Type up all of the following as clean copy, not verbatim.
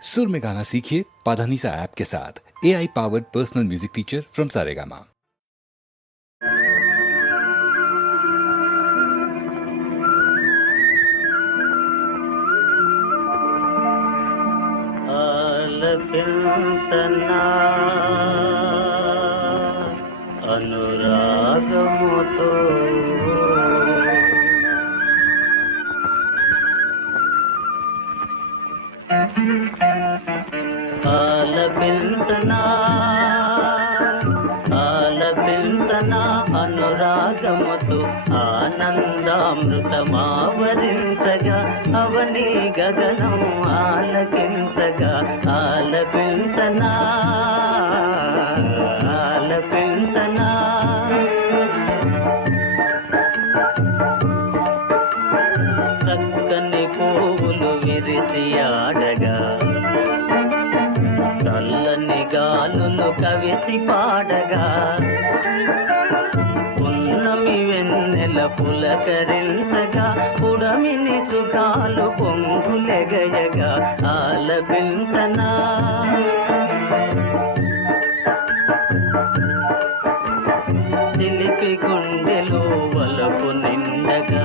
सुर में गाना सीखिए पाधानीसा ऐप के साथ। AI powered personal music teacher from Saregama. ఆలపించనా అనురాగముతో ఆలపించనా ఆలపించనా అనురాగముతో ఆనందామృతమావరించగా అవని గగనం ఆలకించగా ఆలపించనా ఆలపించనా చక్కని పువ్వులు విరిసి ఆడగా చల్లని గాలులు కవిసి పాడగా పున్నమి వెన్నెల పులకరించగా పుడమిని సుఖాలు పొంగులెగయగా ఆలపించనా చిలిపి గుండెలో వలపు నిండగా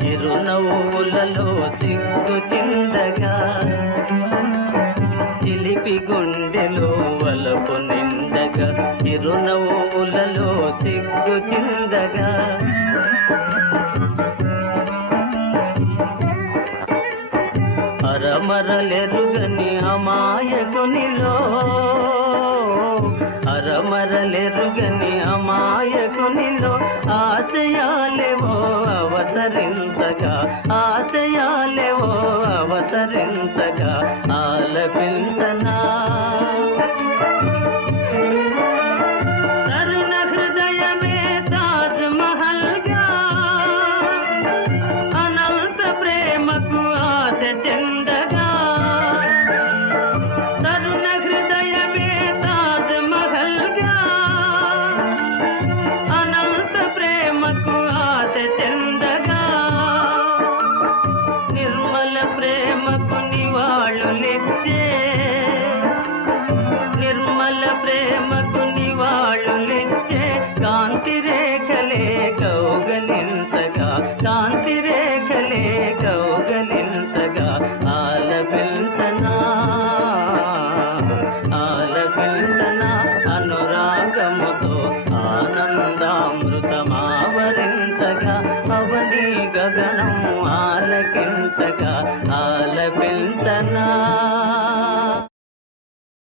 చిరునవ్వులలో సిగ్గు చిందగా చిలిపి గుండెలో వలపు నిండగా చిరునవ్వులలో సిగ్గు చిందగా అరమరలెరుగని అమాయకునిలో అరమరలెరుగని అమాయకునిలో ఆశయాలేవో అవతరించగా ఆశయాలేవో అవతరించగా ఆలపించ